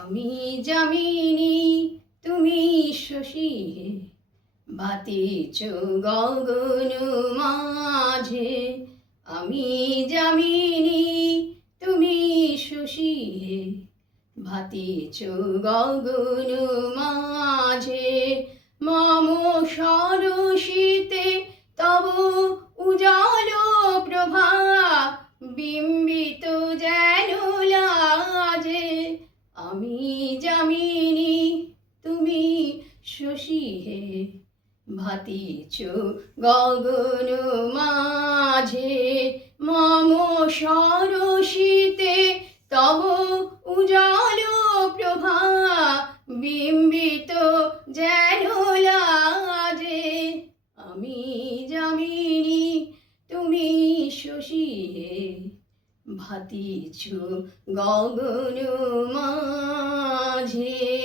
আমি যামিনী তুমি শশী হে, বাতিছ গগন মাঝে। আমি যামিনী তুমি শশী হে, ভাতিছ গগন মাঝে। মম সরসিতে তব উজাল প্রভা, বিম্বিত যেন লাজে। আমি যামিনী তুমি শশী হে, ভাতিছ গগন মাঝে। মম সরসিতে তব উজাল প্রভা, বিম্বিত যেন লাজে। আমি যামিনী তুমি শশী হে, ভাতিছ গগন মাঝে।